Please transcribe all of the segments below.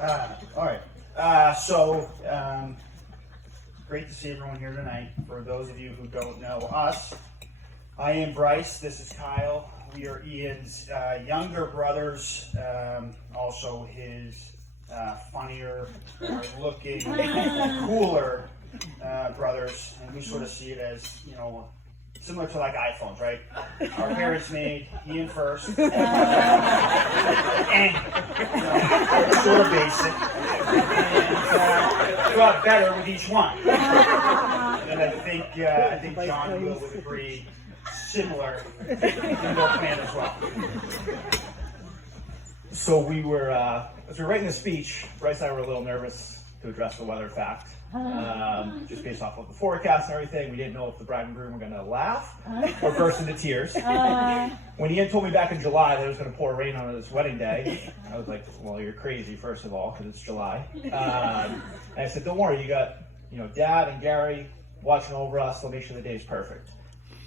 All right. Great to see everyone here tonight. For those of you who don't know us, I am Bryce. This is Kyle. We are Ian's younger brothers. Also his funnier looking, cooler brothers. And we sort of see it as, you know, similar to like iPhones, right? Our parents made Ian first, and you know, sort of basic, and got better with each one. And I think John will would agree, similar in their plan as well. So we were, as we were writing the speech, Bryce and I were a little nervous to address the weather fact. Just based off of the forecast and everything, we didn't know if the bride and groom were going to laugh or burst into tears. When Ian told me back in July that it was going to pour rain on his wedding day, I was like, "Well, you're crazy, first of all, because it's July." And I said, "Don't worry, you got Dad and Gary watching over us. They'll make sure the day's perfect."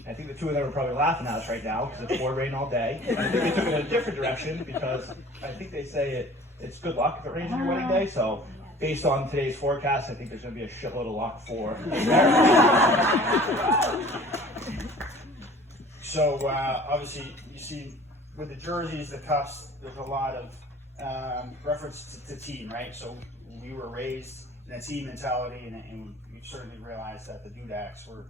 I think the two of them are probably laughing at us right now because it poured rain all day. And I think they took it in a different direction because I think they say it's good luck if it rains on your wedding day. So based on today's forecast, I think there's going to be a shitload of luck for So obviously you see with the jerseys, the cuffs, there's a lot of reference to team, right? So we were raised in a team mentality, and we certainly realized that the Dudaks were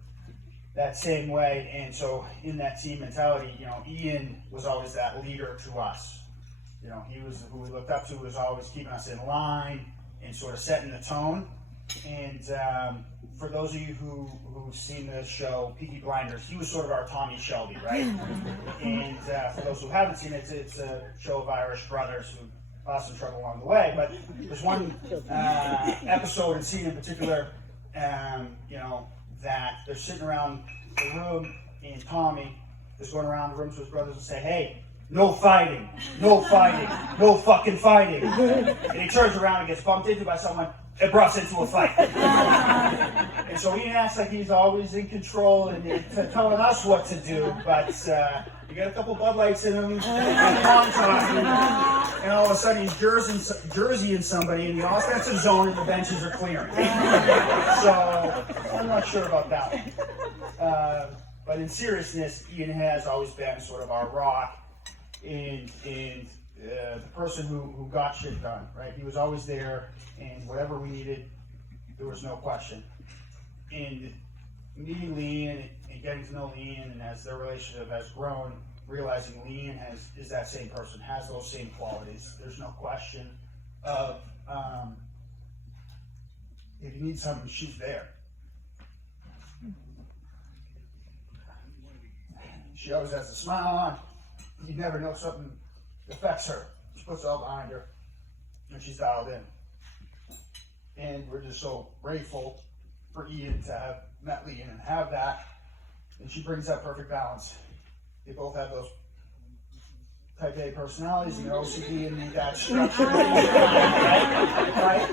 that same way. And so in that team mentality, Ian was always that leader to us. He was who we looked up to, was always keeping us in line and sort of setting the tone. And for those of you who've seen the show Peaky Blinders, he was sort of our Tommy Shelby, right? And for those who haven't seen it, it's a show of Irish brothers who lost some trouble along the way. But there's one episode and scene in particular, that they're sitting around the room, and Tommy is going around the room to his brothers and say, "Hey, no fighting, no fighting, no fucking fighting." And he turns around and gets bumped into by someone. It brought us into a fight. And so Ian acts like he's always in control and telling us what to do, but you got a couple Bud Lights in him, and all of a sudden he's jerseying somebody in the offensive zone and the benches are clearing. So I'm not sure about that one. But in seriousness, Ian has always been sort of our rock and the person who got shit done, right? He was always there, and whatever we needed, there was no question. And meeting Leighann and getting to know Leighann, and as their relationship has grown, realizing Leighann is that same person, has those same qualities. There's no question of if you need something, she's there. She always has a smile on. You never know something affects her. She puts it all behind her, and she's dialed in. And we're just so grateful for Ian to have met Leighann and have that. And she brings that perfect balance. They both have those type A personalities, and they're OCD and need that structure. right?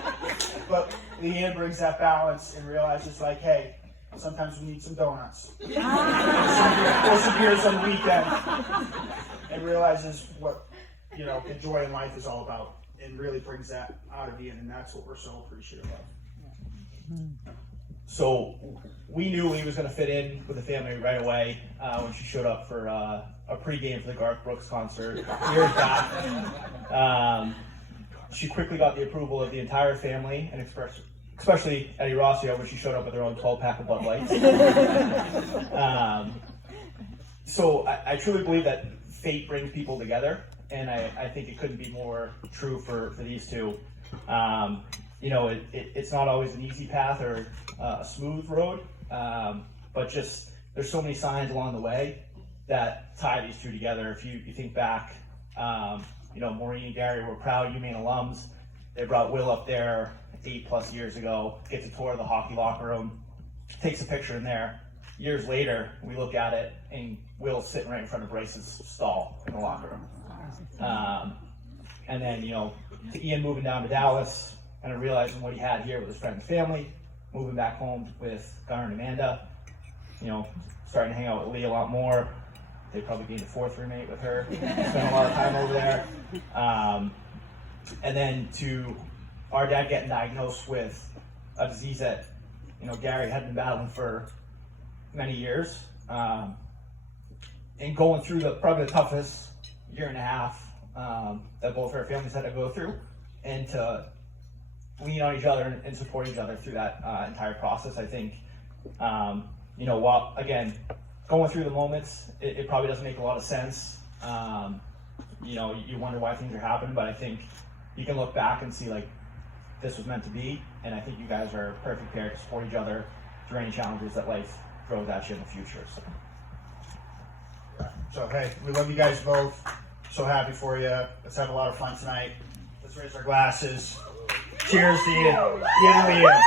But Leighann brings that balance and realizes, like, hey, sometimes we need some donuts. or some beers on the weekend. And realizes what the joy in life is all about, and really brings that out of Ian, and that's what we're so appreciative of. So we knew he was going to fit in with the family right away when she showed up for a pregame for the Garth Brooks concert years back. She quickly got the approval of the entire family, and especially Eddie Rossio when she showed up with her own 12-pack of Bud Lights. So I truly believe that fate brings people together, and I think it couldn't be more true for these two. It's not always an easy path or a smooth road, but just there's so many signs along the way that tie these two together. If you think back, Maureen and Gary were proud UMaine alums. They brought Will up there 8+ years ago, gets a tour of the hockey locker room, takes a picture in there. Years later, we look at it, and Will's sitting right in front of Bryce's stall in the locker room. And then, to Ian moving down to Dallas, and realizing what he had here with his friend and family, moving back home with Gar and Amanda, starting to hang out with Lee a lot more. They probably gained a fourth roommate with her, spent a lot of time over there. And then to our dad getting diagnosed with a disease that, you know, Gary had been battling for many years, and going through probably the toughest year and a half that both our families had to go through, and to lean on each other and support each other through that entire process. I think, you know, while again going through the moments, it probably doesn't make a lot of sense. You know, you wonder why things are happening, but I think you can look back and see like this was meant to be, and I think you guys are a perfect pair to support each other through any challenges that life throws at you in the future. So hey, we love you guys both. So happy for you. Let's have a lot of fun tonight. Let's raise our glasses. Cheers to you. The end of the year.